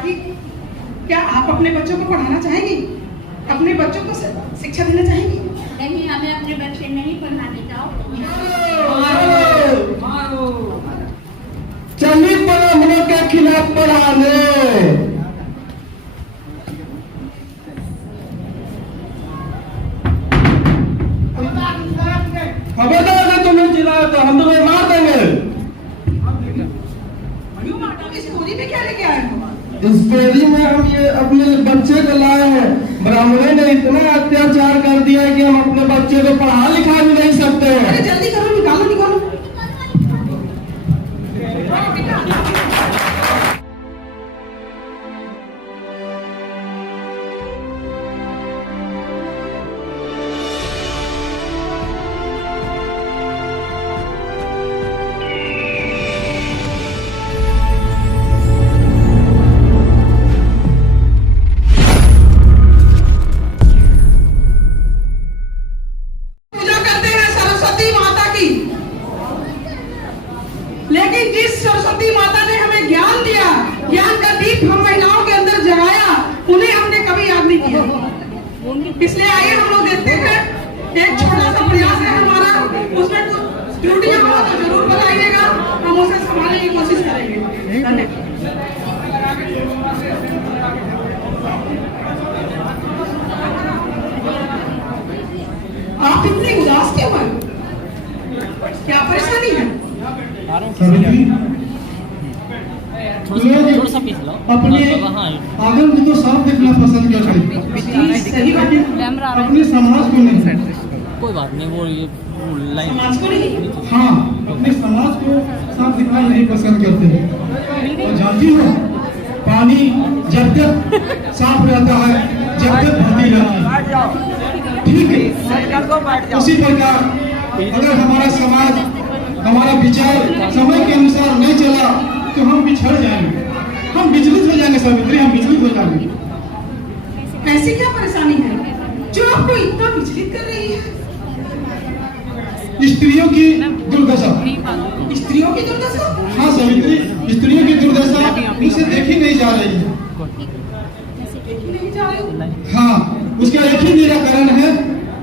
काकी, क्या आप अपने बच्चों को पढ़ाना चाहेंगी? अपने बच्चों को शिक्षा देना चाहेंगी? नहीं, हमें अपने बच्चे नहीं पढ़ाने जाओ। चलिए ब्राह्मणों के खिलाफ पढ़ाने। खबरदार अगर तुम्हें चिल्लाया तो हम तुम्हें मार देंगे। इस बोरी में क्या लेके आए हो? इस बोरी में हम ये अपने बच्चे को लाए हैं। ब्राह्मणों ने इतना अत्याचार कर दिया है कि हम अपने बच्चे को पढ़ा लिखा भी नहीं सकते हैं। अरे जल्दी करो, निकालो निकालो। लेकिन जिस सरस्वती माता ने हमें ज्ञान दिया, ज्ञान का दीप हम महिलाओं के अंदर जगाया, उन्हें हमने कभी याद नहीं किया। इसलिए आइए हम लोग देखते हैं, एक छोटा सा प्रयास है हमारा, उसमें कुछ त्रुटियां हो तो जरूर बताइएगा, हम उसे संभालने की कोशिश करेंगे। धन्यवाद। आप इतने उदास क्यों हैं? क्या परेशानी है? अपने आंगन को तो साफ देखना पसंद क्या करें? सही बात है। अपने समाज को नहीं। कोई बात नहीं, वो ये समाज को नहीं। हाँ, अपने समाज को साफ दिखना नहीं पसंद करते हैं। और जानती हो, पानी जब तक साफ रहता है, जब तक बहती रहती है। ठीक है, उसी प्रकार अगर हमारा समाज, हमारा विचार समय के अनुसार नहीं चला तो हम पिछड़ जाएंगे, हम विचलित हो जाएंगे। सावित्री, हम विचलित हो जाएंगे। ऐसी क्या परेशानी है जो आपको इतना विचलित कर रही है? स्त्रियों की दुर्दशा। स्त्रियों की दुर्दशा? हाँ सावित्री, स्त्रियों की दुर्दशा उसे देखी नहीं जा रही है। नहीं जा रही हूँ। हाँ, उसका एक ही निराकरण है,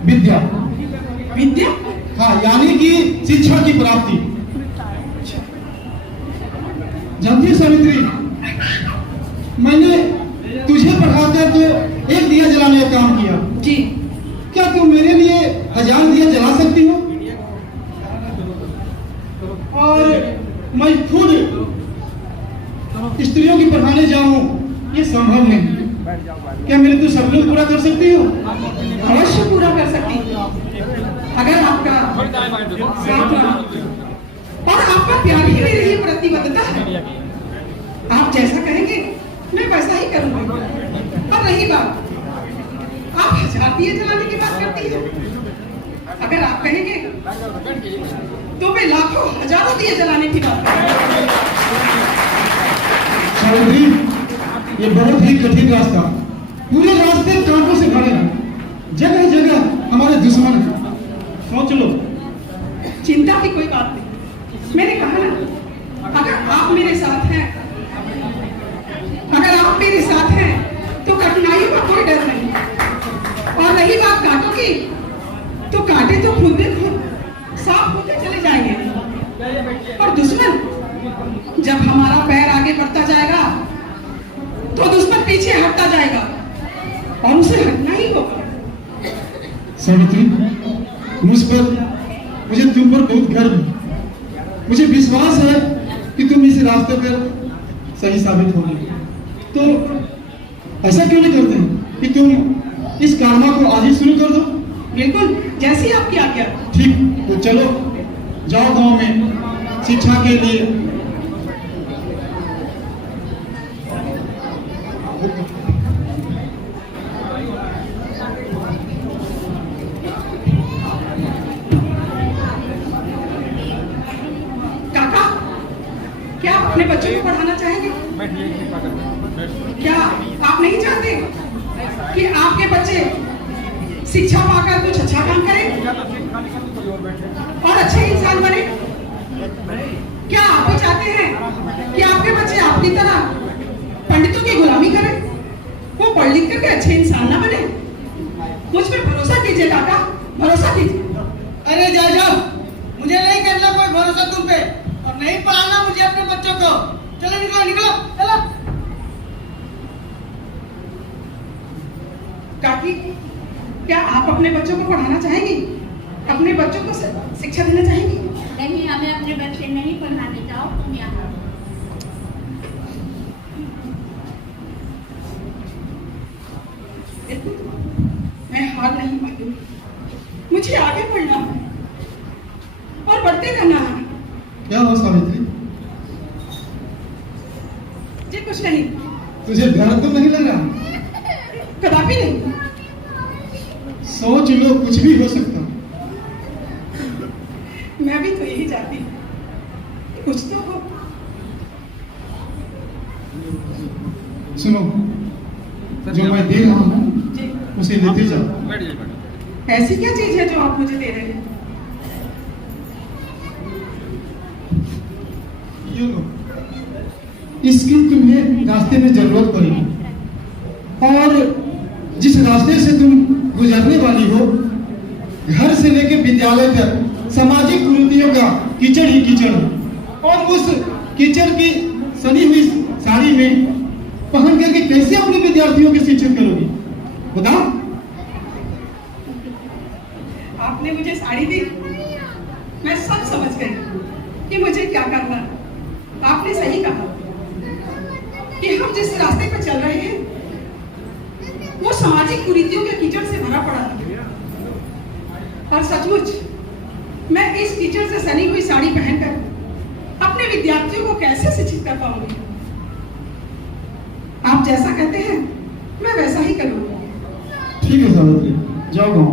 विद्या। विद्या? हाँ, यानी कि शिक्षा की प्राप्ति। जानती है सावित्री, मैंने तुझे पढ़ाकर तो एक दिया जलाने का काम किया जी। क्या तुम मेरे लिए 1000 दिया जला सकती हो? और मैं खुद स्त्रियों की पढ़ाने जाऊं, ये संभव नहीं। क्या मेरे तो सपने पूरा कर सकती हो? अवश्य पूरा कर सकती हूँ, अगर आपका साथ और आपका प्यार ही मेरे लिए प्रतिबद्धता है। आप जैसा कहेंगे मैं वैसा ही करूंगा। और रही बात, आप 1000 दिए जलाने की बात करती हैं, अगर आप कहेंगे तो मैं लाखों हजारों दिए जलाने की बात करूंगा। सावित्री, ये बहुत ही कठिन रास्ता, पूरे रास्ते कांटों से भरे हैं, जगह जगह हमारे दुश्मन हैं। सोच लो। चिंता की कोई बात नहीं, मैंने कहा ना, अगर आप मेरे साथ हैं, अगर आप मेरे साथ हैं तो कठिनाइयों का कोई डर नहीं। और रही बात कांटों की, तो कांटे तो खुद में खुद साफ होते चले जाएंगे। और दुश्मन, जब हमारा पैर आगे बढ़ता जाएगा तो दुश्मन पीछे हटता जाएगा और उसे हटना ही होगा। सावित्री, मुझ पर, मुझे तुम पर बहुत गर्व है। मुझे विश्वास है कि तुम इस रास्ते पर सही साबित होगी। तो ऐसा क्यों नहीं करते हैं कि तुम इस कारनामा को आज ही शुरू कर दो? बिल्कुल, जैसी आपकी आज्ञा। ठीक, तो चलो जाओ गांव में शिक्षा के लिए। काका, क्या आप अपने बच्चों को पढ़ाना चाहेंगे? क्या आप नहीं चाहते कि आपके बच्चे शिक्षा पाकर कुछ अच्छा काम करें और अच्छे इंसान बने? क्या आप भी चाहते हैं कि आपके बच्चे आपकी तरह पंडितों की गुलामी बिगड़ के अच्छे इंसान ना बने। मुझ पर भरोसा कीजिए काका, भरोसा कीजिए। अरे जा जाओ, मुझे नहीं करना कोई भरोसा तुम पे, और नहीं पढ़ाना मुझे अपने बच्चों को। चलो निकलो निकलो चलो। काकी, क्या आप अपने बच्चों को पढ़ाना चाहेंगी? अपने बच्चों को शिक्षा देना चाहेंगी? नहीं, हमें अपने बच्चे नहीं पढ़ाने, जाओ तुम यहाँ। मैं हार नहीं मानूंगी, मुझे आगे बढ़ना है और बढ़ते रहना है। क्या हो सावित्री? जी कुछ नहीं। तुझे डर तो नहीं लग रहा? कदापि नहीं। सोच लो, कुछ भी हो सकता। मैं भी तो यही चाहती हूँ, कुछ तो हो। सुनो, जो मैं दे रहा हूँ जी, उसे लेते जाओ। ऐसी क्या चीज है जो आप मुझे दे रहे हैं? ये लो, इसकी तुम्हें रास्ते में जरूरत पड़ेगी, और जिस रास्ते से तुम गुजरने वाली हो, घर से लेकर विद्यालय तक सामाजिक कुरीतियों का कीचड़ ही कीचड़ हो। और उस कीचड़ की सनी हुई साड़ी में पहन करके कैसे अपने विद्यार्थियों की शिक्षित करोगी? बताओ। आपने मुझे साड़ी दी, मैं सब समझ गई कि मुझे क्या करना है। आपने सही कहा कि हम जिस रास्ते पर चल रहे हैं वो सामाजिक कुरीतियों के कीचड़ से भरा पड़ा है, और सचमुच मैं इस कीचड़ से सनी हुई साड़ी पहनकर अपने विद्यार्थियों को कैसे शिक्षित कर पाऊंगी? आप जैसा कहते हैं मैं वैसा ही करूंगी। ठीक है सावित्री, जाओ गाँव।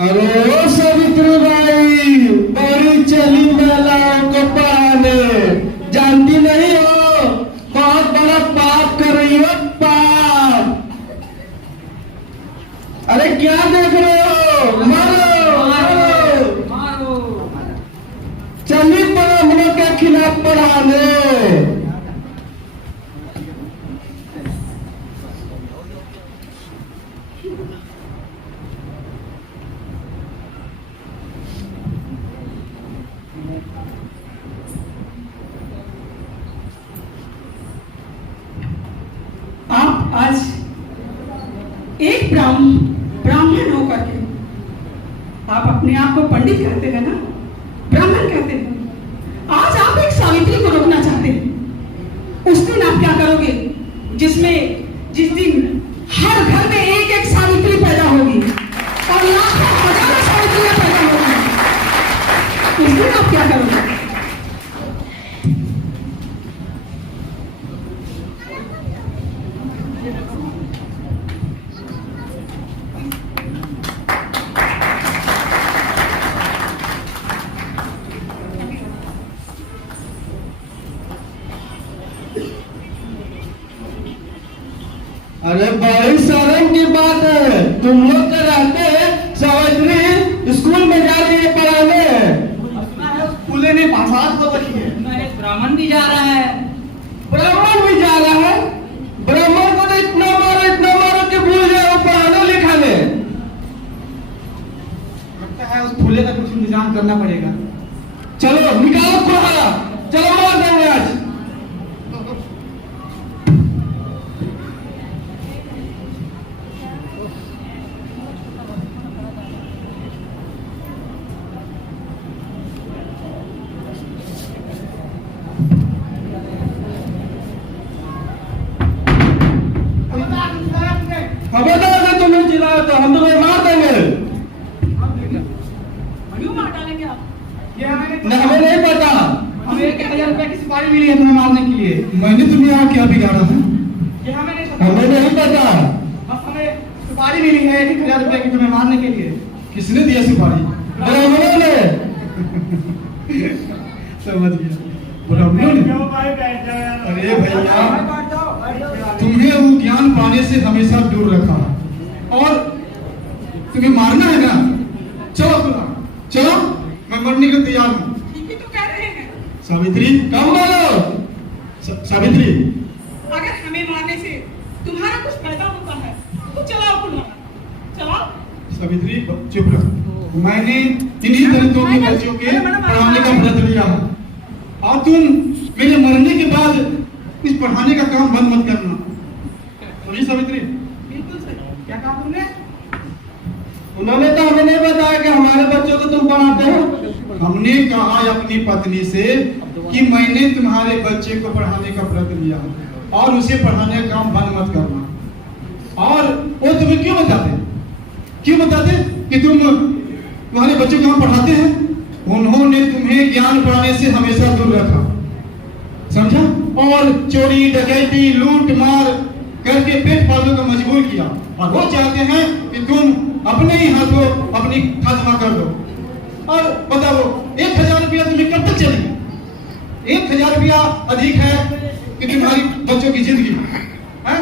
अरे सावित्री बाई, बड़ी चली महिलाओं को पढ़ाने, जानती नहीं हो बहुत बड़ा पाप कर रही हो, पाप। अरे क्या देख रहे हो? मारो मारो मारो। चली ब्राह्मणों के खिलाफ पढ़ाने। आप आज एक ब्राह्मण होकर के आप अपने आप को पंडित कहते हैं ना, ब्राह्मण कहते हैं। आज आप एक सावित्री को रोकना चाहते हैं। उस दिन आप क्या करोगे जिस दिन हर घर में एक एक सावित्री पैदा होगी और लाखों हजारों सावित्रियां पैदा होगी? उस दिन आप क्या करोगे? अरे बड़ी शर्म की बात है, तुम लोग तो रहते हैं सावित्री स्कूल में जा रही है पढ़ाने। फूले ने भाषात को बची है। ब्राह्मण भी जा रहा है। ब्राह्मण भी जा रहा है? ब्राह्मण को तो इतना मारो कि भूल जाए वो पढ़ाने लिखाने। लगता है उस फूले का कुछ इंतजाम करना पड़ेगा। चलो निकालो कुल्हाड़ा, चलो मार देंगे आज। खबरदार से तुम्हें चिल्लाए तो हम तुम्हें मार देंगे। क्यों मार डालेंगे आप? हमें नहीं पता। हमें 1000 रुपए की सुपारी मिली है तुम्हें मारने के लिए। मैंने तुम्हें यहाँ क्या बिगाड़ा है? ये हमें नहीं हमें नहीं पता। बस हमें सुपारी मिली है 1000 रुपए की तुम्हें मारने के लिए। किसने दिया सुपारी? ब्राह्मणों ने। समझ गया, ब्राह्मणों ने। अरे भैया, तुम्हें वो ज्ञान पाने से हमेशा दूर रखा और तुम्हें मारना है ना, चलो कुरान चलो, मैं मरने को तैयार हूँ। ठीक ही तो कह रहे हैं। सावित्री कम बोलो। सावित्री अगर हमें मारने से तुम्हारा कुछ फायदा होता है तो चलाओ कुल्हाड़ा, चलाओ। सावित्री चुप रहो। मैंने इन्हीं दलितों के बच्चों के पढ़ाने का व्रत लिया है और तुम मेरे मरने के बाद इस पढ़ाने का काम बंद मत करना। सही सावित्री? बिल्कुल सही। क्या कहा तुमने? उन्होंने तो हमें नहीं बताया कि हमारे बच्चों को तुम पढ़ाते हो। हमने कहा अपनी पत्नी से कि मैंने तुम्हारे बच्चे को पढ़ाने का व्रत लिया और उसे पढ़ाने का काम बंद मत करना। और वो तुम्हें क्यों बताते कि तुम्हारे बच्चों को हम पढ़ाते हैं? उन्होंने तुम्हें ज्ञान पढ़ाने से हमेशा दूर रखा, समझा? और चोरी डकैती लूट मार करके पेट पालने को मजबूर किया और वो चाहते हैं कि तुम अपने ही हाथों अपनी खात्मा कर दो। और बताओ 1000 रुपया तुम्हें कब तक चलेगी? 1000 रुपया अधिक है कि तुम्हारी बच्चों की जिंदगी है?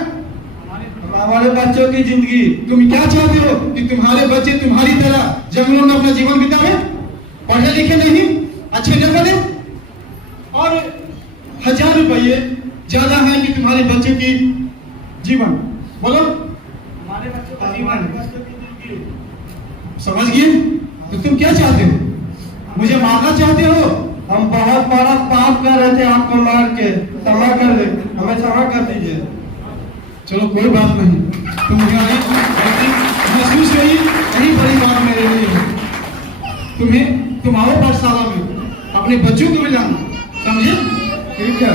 हमारे बच्चों की जिंदगी तुम क्या चाहते हो कि तुम्हारे बच्चे तुम्हारी तरह जंगलों में अपना जीवन बितावे, पढ़े लिखे नहीं, अच्छे न बने? और 1000 रुपये ज्यादा है कि तुम्हारे बच्चे की जीवन? बोलो, हमारे बच्चों का जीवन समझ गए? तो तुम क्या चाहते हो? मुझे मारना चाहते हो? हम बहुत बड़ा पाप कर रहे थे आपको मार के, क्षमा कर दे, हमें क्षमा कर दीजिए। चलो कोई बात नहीं, तुम्हारी महसूस हुई यही बड़ी बात मेरे लिए। तुम आओ पाठशाला में, अपने बच्चों को भी लाना, समझे? ठीक है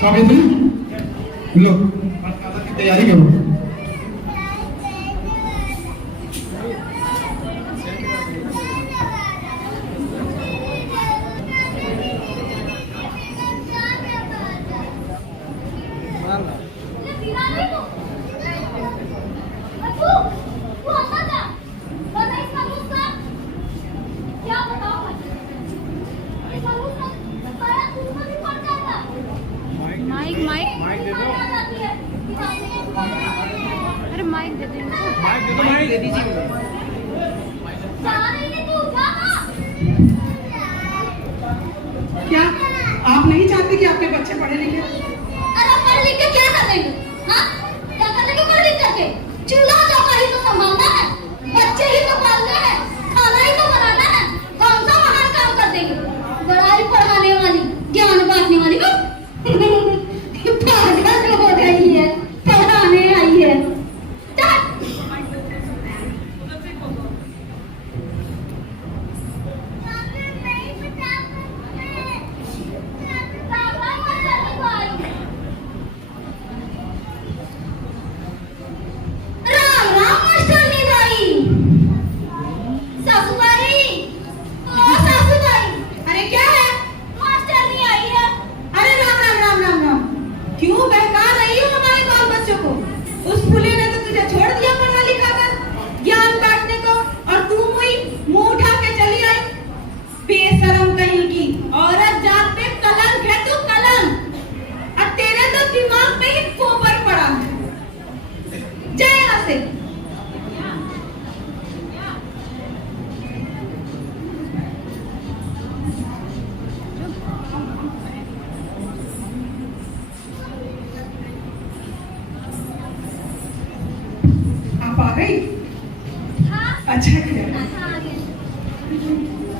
सावित्री, लो पाठशाला की तैयारी करो। अरे माइक दे दीजिए। क्या आप नहीं चाहते कि आपके बच्चे पढ़े लिखे? अरे पढ़ लिख के क्या कर लेंगे? हाँ, क्या कर लेंगे पढ़ लिख करके? चूल्हा चौका ही तो संभालना है, बच्चे ही तो पालने हैं, खाना ही तो बनाना है, कौन सा महान काम कर देंगे? बड़ाई पढ़ाने वाली, ज्ञान बांटने वाली पागल हो गई है, पढ़ाने आई है। अच्छा किया।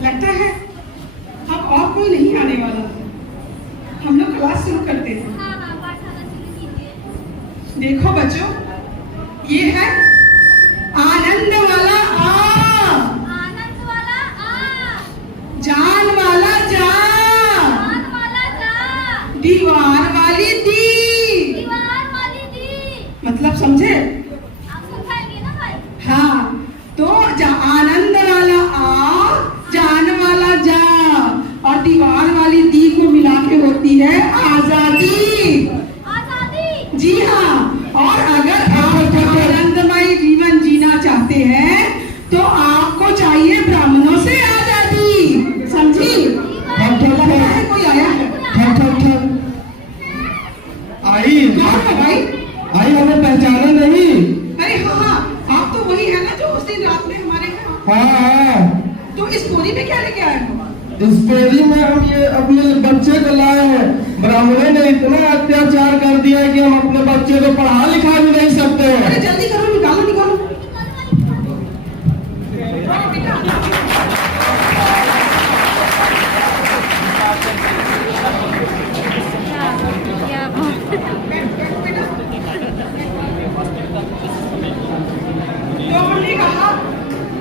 लगता है अब और कोई नहीं आने वाला, हम लोग क्लास शुरू करते हैं। देखो बच्चों, ये है आनंद वाला आ, जान वाला जा, दीवार वाली दी। मतलब समझे? हाँ, तो आनंद वाला आ, जान वाला जा और दीवार वाली दी को मिला के होती है आजादी। आजादी? जी हाँ। और अगर आप आनंदमय जीवन जीना चाहते हैं तो आपको चाहिए ब्राह्मणों से आजादी, समझी? कोई आया है? आई कौन है भाई? आई हमें पहचाना नहीं? अरे हाँ हाँ, आप तो वही है ना जो उस दिन रात में हमारे यहाँ। हाँ, तो इस बोरी में क्या लेके आए हो? इस बोरी में हम ये अपने बच्चे को लाए हैं। ब्राह्मणों ने इतना अत्याचार कर दिया है कि हम अपने बच्चे को पढ़ा लिखा भी नहीं सकते हैं। अरे जल्दी करो, निकालो निकालो। तो हमने कहा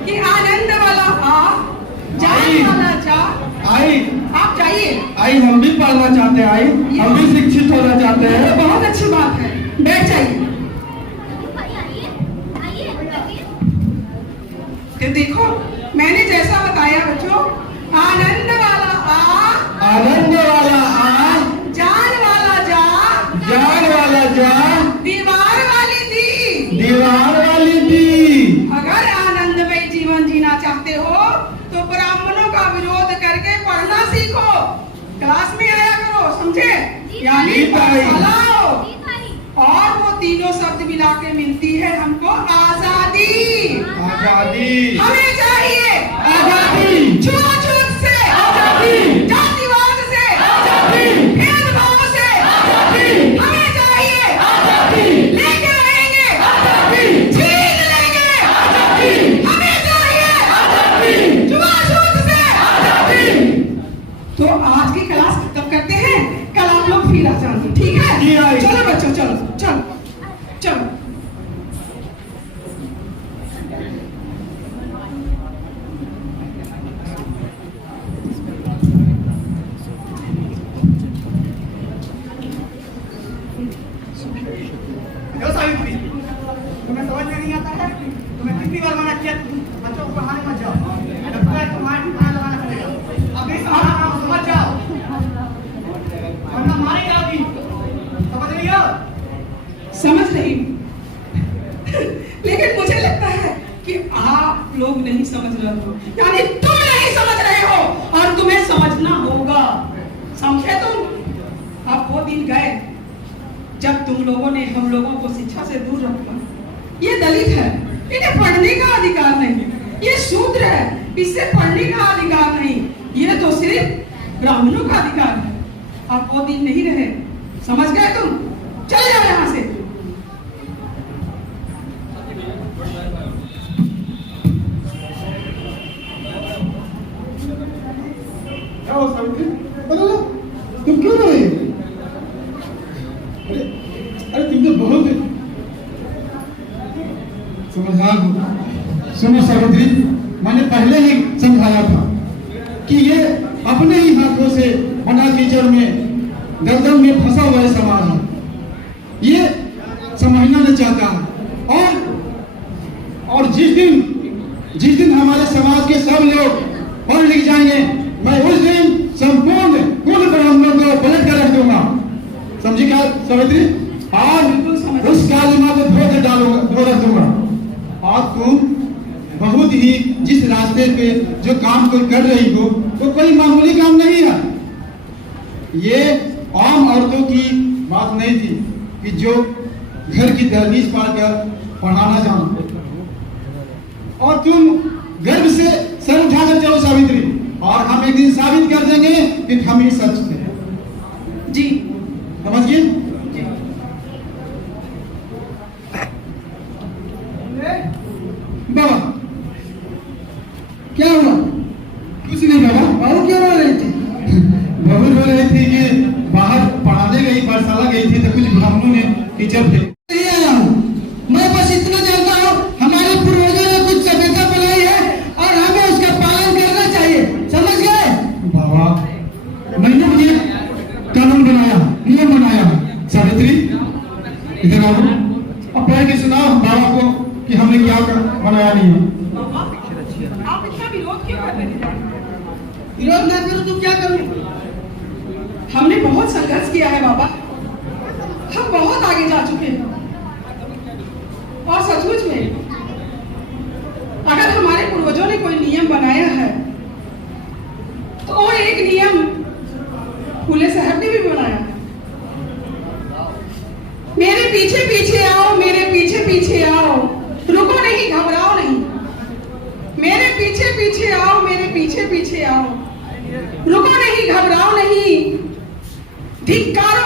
कि आनंद वाला आ, जाने वाला जा। आई आप जाइए। आई हम भी पढ़ना चाहते हैं। आई हम भी शिक्षित होना चाहते ये हैं। बहुत अच्छी बात है, बैठ जाइए। तो देखो, मैंने जैसा बताया बच्चों, आनंद वाला आ, आनंद वाला आ, जान वाला जा, जान वाला जा, दीवार वाली दी। दीवार वाली दी। अगर आनंदमय जीवन जीना चाहते हो तो ब्राह्मणों का विरोध करके पढ़ना सीखो, क्लास में आया करो, समझे? यानी जी भाई। पाठशाला आओ। और वो तीनों शब्द मिला के मिलती है हमको आजादी। आजादी हमें चाहिए आजादी, छूत से आजादी, जातिवाद से आजादी, भेदभाव से आजादी, हमें चाहिए आजादी, लेके रहेंगे, आजादी, छीन लेंगे, आजादी, हमें चाहिए आजादी, छूत से आजादी। तो आज की क्लास खत्म करते हैं, कल आप लोग फिर आ जाएंगे, ठीक है? जी आई। चलो बच्चों, चलो चलो चलो। सावित्री, तुम्हें समझ में नहीं आता है? तुम्हें कितनी बार मना किया बच्चों को पढ़ाने मत जाओ। तुम्हारे ठिकाना लगाना पड़ेगा। अभी समझ जाओ, वरना मारेगा अभी। समझ रही हो? समझ रही हूँ। लेकिन मुझे लगता है कि आप लोग नहीं समझ रहे हो, यानी तुम नहीं समझ रहे हो और तुम्हें समझना होगा। समझे तुम? अब वो दिन गए जब तुम लोगों ने हम लोगों को शिक्षा से दूर रखा। ये दलित है, इन्हें पढ़ने का अधिकार नहीं। ये शूद्र है, इससे पढ़ने का अधिकार नहीं। ये तो सिर्फ ब्राह्मणों का अधिकार है। अब वो दिन नहीं रहे, समझ गए तुम? चले जाओ यहाँ से। क्या हो सावित्री? अरे तुम क्यों रो रही हो? अरे तुम तो बहुत समझदार हो। सुनो सावित्री, मैंने पहले ही समझाया था कि ये अपने ही हाथों से बना कीचड़ में गर्दन में फंसा हुआ है समाज है। ये समझना नहीं चाहता है। और जिस दिन हमारे समाज के सब लोग पढ़ लिख जाएंगे, मैं उस दिन संपूर्ण कुल ब्राह्मणों को पलट कर रख दूंगा। समझी क्या सावित्री? और उस कालिमा को धो रख दूंगा। और तुम बहुत ही जिस रास्ते पे जो काम कोई कर रही हो वो कोई मामूली काम नहीं है। ये आम औरतों की बात नहीं थी कि जो घर की दहलीज पार कर पढ़ाना जानते। और तुम गर्व से सर उठा कर चलो सावित्री, और हम एक दिन साबित कर देंगे कि हम ही सच थे। जी समझ गए? बाबा क्या हुआ? कुछ नहीं बाबा। बहू क्यों रो रही थी? बहू रो रही थी कि बाहर पढ़ाने गई, पाठशाला गई थी तो कुछ ब्राह्मणों ने टीचर थे। नहीं आया हूँ, मैं बस इतना जानता हूँ हमारे पूर्वजों ने कुछ सभ्यता बनाई है और हमें उसका पालन करना चाहिए। समझ गए? बाबा मैंने ये कानून बनाया, नियम बनाया। सावित्री इधर आओ, अब पढ़ के सुनाओ बाबा को कि हमने क्या बनाया नहीं है। आप इतना विरोध क्यों कर रहे हैं? विरोध ना करो तो क्या करूं? हमने बहुत संघर्ष किया है बाबा, हम बहुत आगे जा चुके हैं। और सचमुच में अगर हमारे पूर्वजों ने कोई नियम बनाया है तो वो एक नियम फूले साहब ने भी बनाया है। मेरे पीछे पीछे आओ, मेरे पीछे पीछे आओ, रुको नहीं, घबराओ नहीं। मेरे पीछे पीछे आओ, मेरे पीछे पीछे आओ, रुको नहीं, घबराओ नहीं। धिक्कारो